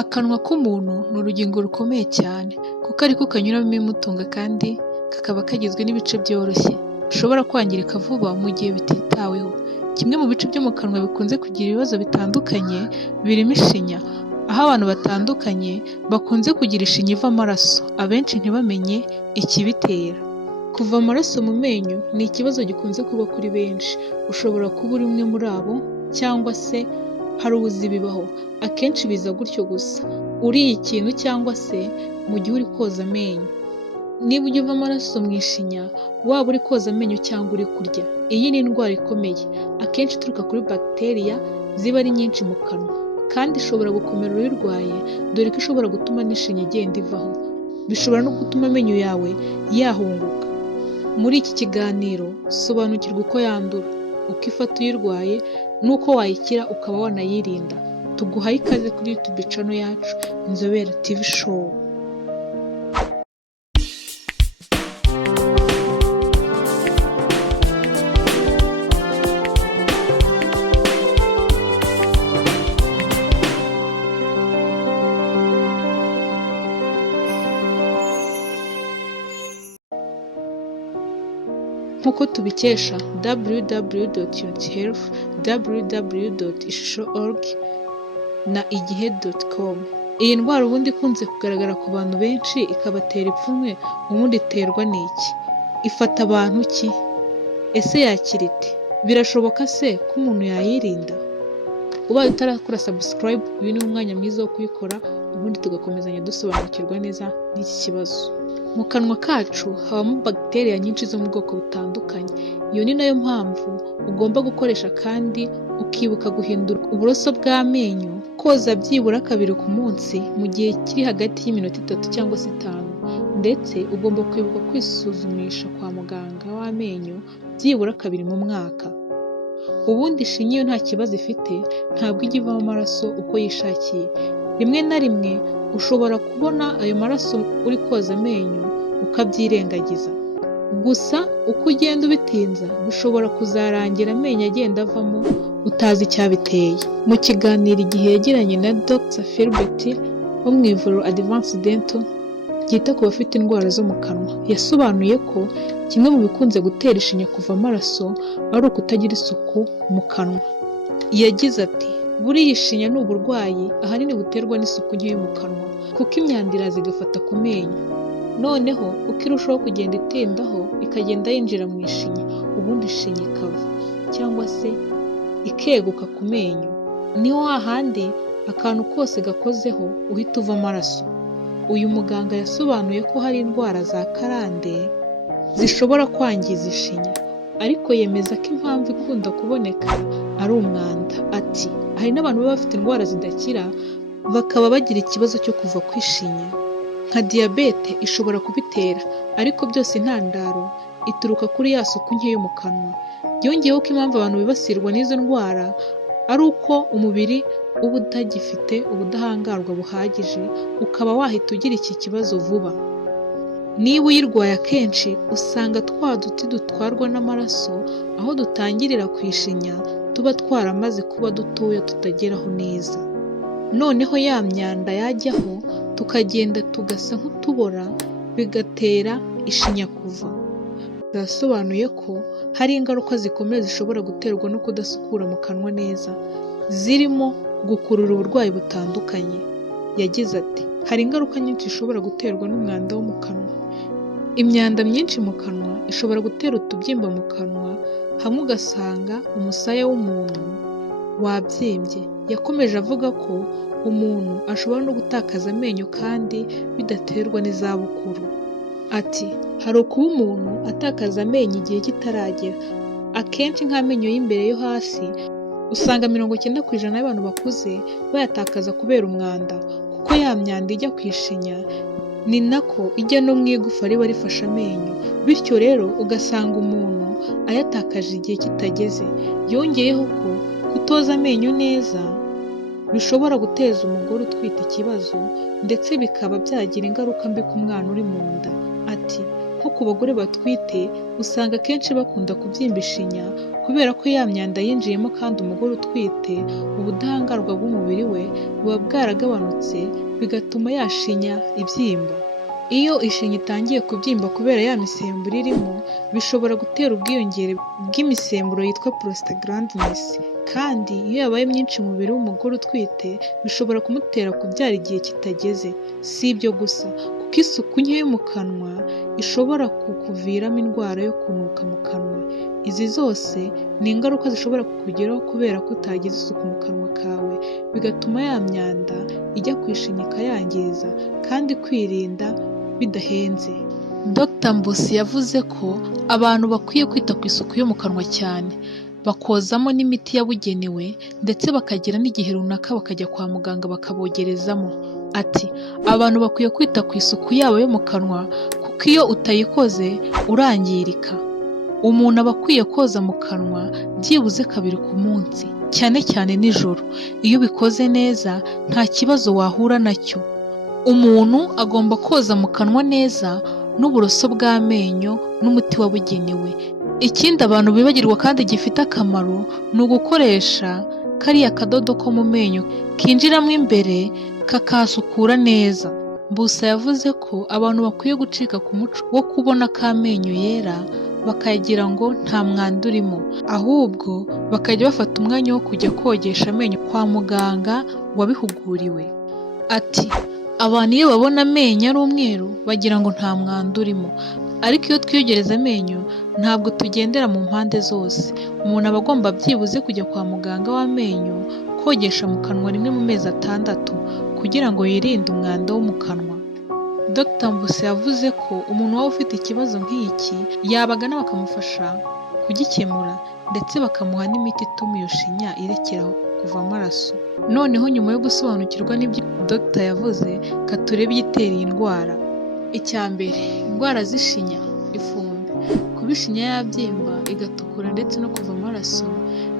Akanwa k'umuntu ni urugingo rukomeye cyane kuko ariko kanyuramo ibimutunga kandi kakaba kagizwe n'ibice byoroshye bishobora kwangirika vuba mu gihe bititaweho. Kimwe mu bice byo mu kanwa bikunze kugira ibibazo bitandukanye birimo ishinya, aho abantu batandukanye bakunze kugira ishinya iva amaraso, abenshi ntibamenye ikibitera. Kuva amaraso mu menyo ni ikibazo gikunze kuba kuri benshi, ushobora kuba uri umwe muri abo cyangwa se hari uzibibaho. Akenshi biza gutyo gusa, uriye ikintu cyangwa se mu gihe uri koza amenyo. Niba ujya uva amaraso mu ishinya, waba uri koza amenyo cyangwa uri kurya, iyi ni indwara ikomeye, akenshi ituruka kuri bagiteriya ziba ari nyinshi mu kanwa, kandi ishobora gukomera uyirwaye, dore ko ishobora gutuma n'ishinya igenda ivaho. Bishobora no gutuma amenyo yawe yahunguka. Muri iki kiganiro, sobanukirwa uko yandura, uko ifata uyirwaye, n'uko wayikira ukaba wanayirinda. Tuguhaye ikaze kuri YouTube channel yacu Inzobere TV Show. Nk'uko tubikesha www.unithealth, www.ishusho.org na igihe.com. Iyi ndwara ubundi ikunze kugaragara ku bantu benshi ikabatera ipfunwe, ubundi iterwa n'iki? Ifata abantu ki? Ese yakira ite? Birashoboka se ko umuntu yayirinda? Ubaye utarakora subscribe, uyu ni umwanya mwiza wo kuyikora, ubundi tugakomezanya dusobanukirwa neza n'iki kibazo. Mu kanwa kacu habamo bagiteriya nyinshi zo mu bwoko butandukanye. Iyo ni nayo mpamvu ugomba gukoresha kandi ukibuka guhindura uburoso bw'amenyo, koza byibura 2 ku munsi mu gihe kiri hagati y'iminota 3 cyangwa se 5, ndetse ugomba kwibuka kwisuzumisha kwa muganga w'amenyo byibura 2 mu mwaka. Ubundi ishinya iyo nta kibazo ifite, ntabwo ijya ivamo amaraso uko yishakiye. Rimwe na rimwe ushobora kubona ayo maraso uri koza amenyo ukabyirengagiza. Gusa uko ugenda ubitinza, bishobora kuzarangira amenyo agenda avamo utazi icyabiteye. Mu kiganiro igihe yagiranye na Dr. Philbert wo mu ivuriro Advanced Dental ryita ku bafite indwara zo mu kanwa, yasobanuye ko kimwe mu bikunze gutera ishinya kuva amaraso ari ukutagira isuku mu kanwa. Yagize ati, buriya ishinya ni uburwayi ahanini buterwa n'isuku nke yo mu kanwa, kuko imyanda iraza igafata ku menyo. Noneho uko irushaho kugenda itindaho, ikagenda yinjira mu ishinya, ubundi ishinya ikava cyangwa se ikeguka ku menyo. Niho hahandi akantu kose gakozeho uhita uva amaraso. Uyu muganga yasobanuye ko hari indwara za karande zishobora kwangiza ishinya, ariko yemeza ko impamvu ikunda kuboneka ari umwanda. Ati, hari n'abantu baba bafite indwara zidakira bakaba bagira ikibazo cyo kuva kwishinya, nka diyabete ishobora kubitera, ariko byose intandaro ituruka kuri ya suku nke yo mu kanwa. Yongeyeho ko impamvu abantu bibasirwa n'izo ndwara ari uko umubiri uba utagifite ubudahangarwa buhagije, ukaba wahita ugira iki kibazo vuba. Niba uyirwaye akenshi, usanga twa duti dutwarwa n'amaraso aho dutangirira ku ishinya tuba twaramaze kuba dutoya tutageraho neza. Noneho ya myanda yajyaho, tukagenda tugasa nk'utubora, bigatera ishinya kuva. Yasobanuye ko hari ingaruka zikomeye zishobora guterwa no kudasukura mu kanwa neza, zirimo gukurura uburwayi butandukanye. Yagize ati, hari ingaruka nyinshi zishobora guterwa n'umwanda wo mu kanwa. Imyanda myinshi mu kanwa ishobora gutera utubyimba mu kanwa, hamwe ugasanga umusaya w'umuntu wabyimbye. Yakomeje avuga ko umuntu ashobora no gutakaza amenyo kandi bidaterwa n'izabukuru. Ati, hari ukuba umuntu atakaza amenyo igihe kitaragera. Akenshi nk'amenyo y'imbere yo hasi, usanga 90% y'abantu bakuze bayatakaza kubera umwanda, kuko ya myanda ijya ku ishinya ni nako ijya no mu igufa riba rifashe amenyo, bityo rero ugasanga umuntu ayatakaje igihe kitageze. Yongeyeho ko kutoza amenyo neza bishobora guteza umugore utwite ikibazo, ndetse bikaba byagira ingaruka mbi ku mwana uri mu nda. Ati, nko ku bagore batwite usanga akenshi bakunda kubyimba ishinya kubera ko ya myanda yinjiyemo kandi umugore utwite ubudahangarwa bw'umubiri we buba bwaragabanutse bigatuma ya shinya ibyimba. Iyo ishinya itangiye kubyimba kubera ya misemburo irimo, bishobora gutera ubwiyongere bw'imisemburo yitwa prostaglandins, kandi iyo yabaye myinshi mu mubiri w'umugore utwite bishobora kumutera kubyara igihe kitageze. Si ibyo gusa, kuko isuku nke yo mu kanwa ishobora kukuviramo indwara yo kunuka mu kanwa. Izi zose ni ingaruka zishobora kukugeraho kubera ko utagize isuku mu kanwa kawe, bigatuma ya myanda ijya ku ishinya ikayangiza, kandi kwirinda bidahenze. Dr. Mbusi yavuze ko abantu bakwiye kwita ku isuku yo mu kanwa cyane, bakozamo n'imiti yabugenewe ndetse bakagera n'igihe runaka bakajya kwa muganga bakabogerezamo. Ati abantu bakwiye kwita ku isuku yabo yo mu kanwa kuko iyo utayikoze urangirika. Umuntu aba akwiye koza mu kanwa byibuze 2 ku munsi, cyane cyane nijoro. Iyo ubikoze neza nta kibazo wahura nacyo. Umuntu agomba koza mu kanwa neza n'uburoso bw'amenyo n'umuti wabugenewe. Ikindi abantu bibagirwa kandi gifite akamaro ni ugukoresha kariya kadodo ko mu menyo kinjiramo imbere kakasukura neza. Mbusa yavuze ko abantu bakwiye gucika ku muco wo kubona ko amenyo yera bakagira ngo nta mwanda urimo, ahubwo bakajya bafata umwanya wo kujya kogesha amenyo kwa muganga wabihuguriwe. Ati abantu iyo babona amenyo ari umweru bagira ngo nta mwanda urimo, ariko iyo twiyogereza amenyo ntabwo tugendera mu mpande zose. Umuntu aba agomba byibuze kujya kwa muganga w'amenyo kogesha mu kanwa 1 mu mezi 6 kugira ngo yirinde umwanda wo mu kanwa. Dr. Mbusi yavuze ko umuntu waba ufite ikibazo nk'iki yabagana bakamufasha kugikemura ndetse bakamuha n'imiti ituma iyo shinya irekeraho kuva amaraso. Noneho nyuma yo gusobanukirwa n'ibyo Dr. yavuze, katurebe igitera iyi ndwara. Icya mbere, indwara z'ishinya, ifumbi. Kuba ishinya yabyimba igatukura ndetse no kuva amaraso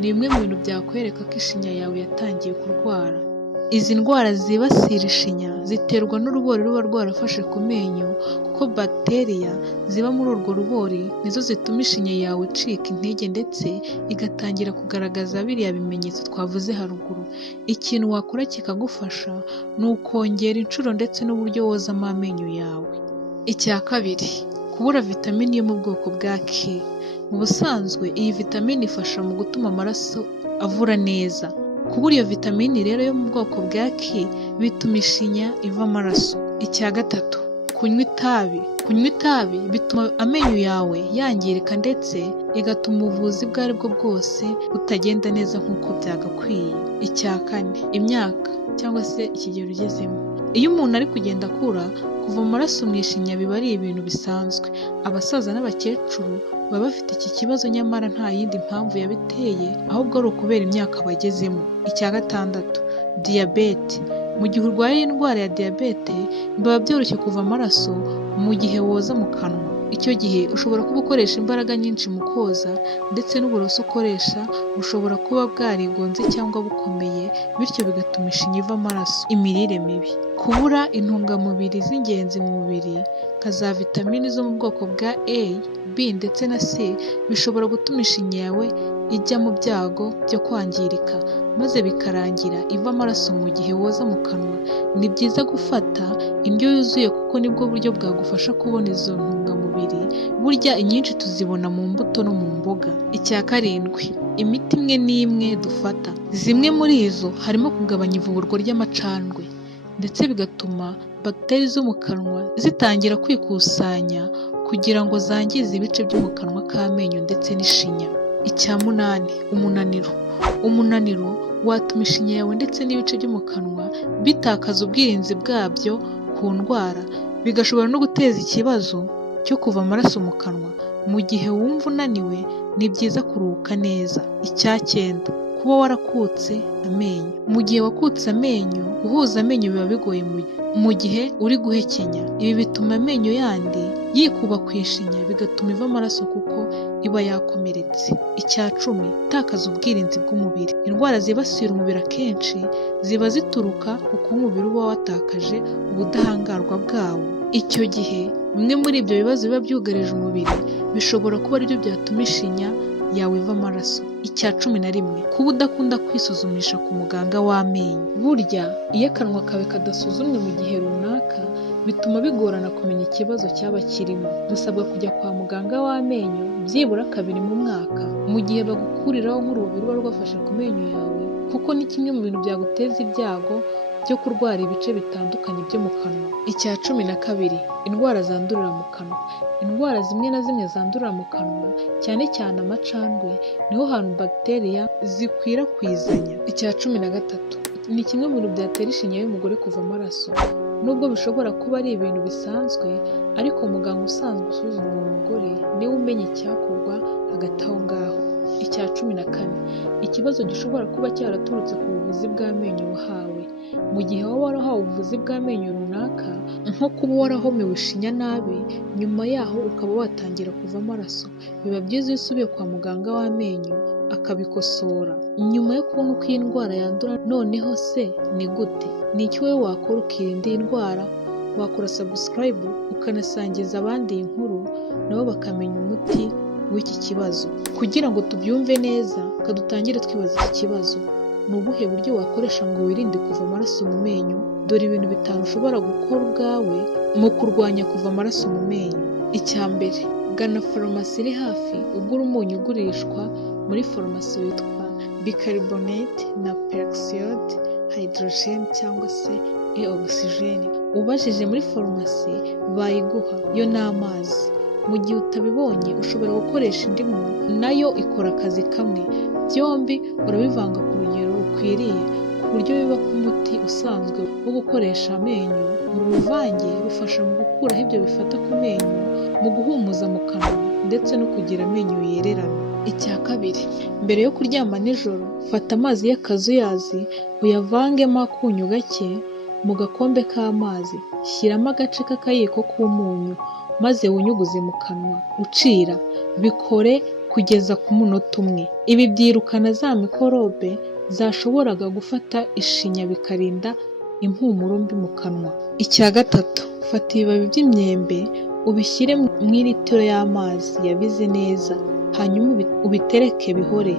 ni bimwe mu bintu byakwereka ko ishinya yawe yatangiye kurwara. Izi ndwara zibasira ishinya ziterwa n'urubori ruba rwarafashe ku menyo, kuko bakteriya ziba muri urwo rubori nizo zituma ishinya yawe icika intege ndetse igatangira kugaragaza biriya bimenyetso twavuze haruguru. Ikintu wakora kikagufasha ni ukongera inshuro ndetse n'uburyo wozamo amenyo yawe. Icya kabiri, kubura vitamini yo mu bwoko bwa K. Mu busanzwe iyi vitamini ifasha mu gutuma amaraso avura neza. Kubura iyo vitamini rero yo mu bwoko bwa K bituma ishinya iva amaraso. Icya gatatu, kunywa itabi. Kunywa itabi bituma amenyo yawe yangirika ndetse igatuma ubuvuzi ubwo ari bwo bwose butagenda neza nk'uko byagakwiye. Icya kane, imyaka cyangwa se ikigero ugezemo. Iyo umuntu ari kugenda akura, kuva amaraso mu ishinya biba ari ibintu bisanzwe. Abasaza n'abakecuru baba bafite iki kibazo nyamara nta yindi mpamvu yabiteye, ahubwo ari ukubera imyaka bagezemo. Icya gatandatu, diyabete. Mu gihe urwaye indwara ya diyabete biba byoroshye kuva amaraso mu gihe woza mu kanwa. Icyo gihe ushobora kuba ukoresha imbaraga nyinshi mu koza ndetse n'uburoso ukoresha bushobora kuba bwarigonze cyangwa bukomeye, bityo bigatuma ishinya iva amaraso. Imirire mibi. Kubura intungamubiri z'ingenzi mu mubiri nka za vitamini zo mu bwoko bwa A, B ndetse na C bishobora gutuma ishinya yawe ijya mu byago byo kwangirika, maze bikarangira iva amaraso mu gihe woza mu kanwa. Ni byiza gufata indyo yuzuye kuko nibwo buryo bwagufasha kubona izo ntungamubiri. Burya inyinshi tuzibona mu mbuto no mu mboga. Icya karindwi, imiti imwe n'imwe dufata. Zimwe muri izo harimo kugabanya ivurwa ry'amacandwe ndetse bigatuma bagiteri zo mu kanwa zitangira kwikusanya kugira ngo zangize ibice byo mu kanwa k'amenyo ndetse n'ishinya. Icya munani, umunaniro. Umunaniro watuma ishinya yawe ndetse n'ibice byo mu kanwa bitakaza ubwirinzi bwabyo ku ndwara, bigashobora no guteza ikibazo cyo kuva amaraso mu kanwa. Mu gihe wumva unaniwe ni byiza kuruhuka neza. Icya cyenda, kuba warakutse amenyo. Mu gihe wakutse amenyo, guhuza amenyo biba bigoye mu gihe uri guhekenya. Ibi bituma amenyo yandi yikuba ku ishinya bigatuma iva amaraso kuko iba yakomeretse. Icya cumi, gutakaza ubwirinzi bw'umubiri. Indwara zibasira umubiri akenshi ziba zituruka ku kuba umubiri uba watakaje ubudahangarwa bwawo. Icyo gihe bimwe muri ibyo bibazo biba byugarije umubiri bishobora kuba aribyo byatuma ishinya yawe iva amaraso. Icya 11, kuba udakunda kwisuzumisha ku muganga w'amenyo. Burya iyo akanwa kawe kadasuzumwe mu gihe runaka bituma bigorana kumenya ikibazo cyaba kirimo. Dusabwa kujya kwa muganga w'amenyo byibura 2 mu mwaka mu gihe bagukuriraho nk'urubobi ruba rwafashe ku menyo yawe, kuko ni kimwe mu bintu byaguteza ibyago byo kurwara ibice bitandukanye byo mu kanwa. Icya 12, indwara zandurira mu kanwa. Indwara zimwe na zimwe zandurira mu kanwa, cyane cyane amacandwe, niho hantu bagitériya zikwirakwizanya. Icya 13, ni kimwe mu bintu byatera ishinya y'umugore kuva amaraso. Nubwo bishobora kuba ari ibintu bisanzwe, ariko umuganga usanzwe usuzuma uwo mugore niwe umenya icyakorwa hagati aho ngaho. Icya 14, ikibazo gishobora kuba cyaraturutse ku buvuzi bw'amenyo wahawe. Mu gihe waba warahawe ubuvuzi bw'amenyo runaka, nko kuba warahomewe ishinya nabi, nyuma yaho ukaba watangira kuva amaraso, biba byiza iyo usubiye kwa muganga w'amenyo akabikosora. Nyuma yo kubona uko iyi ndwara yandura, noneho se ni gute? Ni iki wowe wakora ukirinda iyi ndwara? Wakora subscribe ukanasangiza abandi iyi nkuru, nabo bakamenya umuti w'iki kibazo. Kugira ngo tubyumve neza, kadutangire twibaza iki kibazo: ni ubuhe buryo wakoresha ngo wirinde kuva amaraso mu menyo? Dore ibintu 5 ushobora gukora ubwawe mu kurwanya kuva amaraso mu menyo. Icya mbere, gana farumasi iri hafi ugura umunyu ugurishwa muri farumasi witwa bicarbonate na peroxide hydrogen cyangwa se oxygene. Ubajije muri farumasi bayiguha, yo ni amazi. Mu gihe utabibonye ushobora gukoresha indimu, nayo ikora akazi kamwe. Byombi urabivanga ku rugero rukwiriye ku buryo biba nk'umuti usanzwe wo gukoresha amenyo. Uru ruvange rufasha mu gukuraho ibyo bifata ku menyo, mu guhumuza mu kanwa ndetse no kugira amenyo yererana. Icya kabiri, mbere yo kuryama nijoro, fata amazi y'akazuyazi uyavangemo akunyu gake mu gakombe k'amazi. Shyiramo agace k'akayiko k'umunyu maze wunyuguze mu kanwa ucira. Bikore kugeza ku munota umwe. Ibi byirukana za mikorobe zashoboraga gufata ishinya, bikarinda impumuro mbi mu kanwa. Icya gatatu, fata ibibabi by'imyembe ubishyire mu litiro y'amazi yabize neza, hanyuma ubitereke bihore.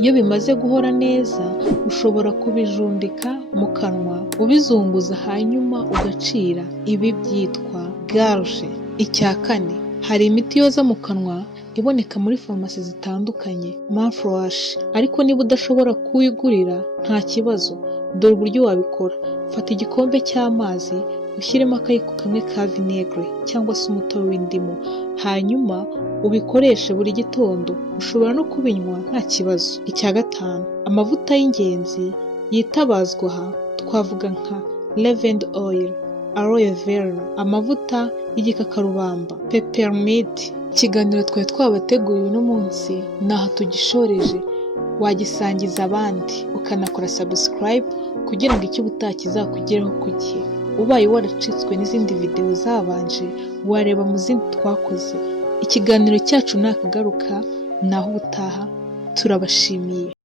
Iyo bimaze guhora neza, ushobora kubijundika mu kanwa ubizunguza, hanyuma ugacira. Ibi byitwa garge. Icya kane, hari imiti yoza mu kanwa iboneka muri farumasi zitandukanye, mouthwash, ariko niba udashobora kuyigurira nta kibazo. Dore uburyo wabikora: fata igikombe cy'amazi ushyiremo akayiko kamwe ka vinegere cyangwa se umutobe w'indimu, hanyuma ubikoreshe buri gitondo. Ushobora no kubinywa nta kibazo. Icya gatanu, amavuta y'ingenzi yitabazwa aha twavuga nka lavender oil, aloe vera, amavuta y'igikakarubamba, peppermint. Ikiganiro twari twabateguriye uno munsi naha tugishoreje. Wagisangiza abandi ukanakora subscribe kugira ngo icyo ubutaha kizakugereho ku gihe. Ubaye waracitswe n'izindi video zabanje, wareba mu zindi twakoze. Ikiganiro cyacu nakagaruka, naho ubutaha. Turabashimiye.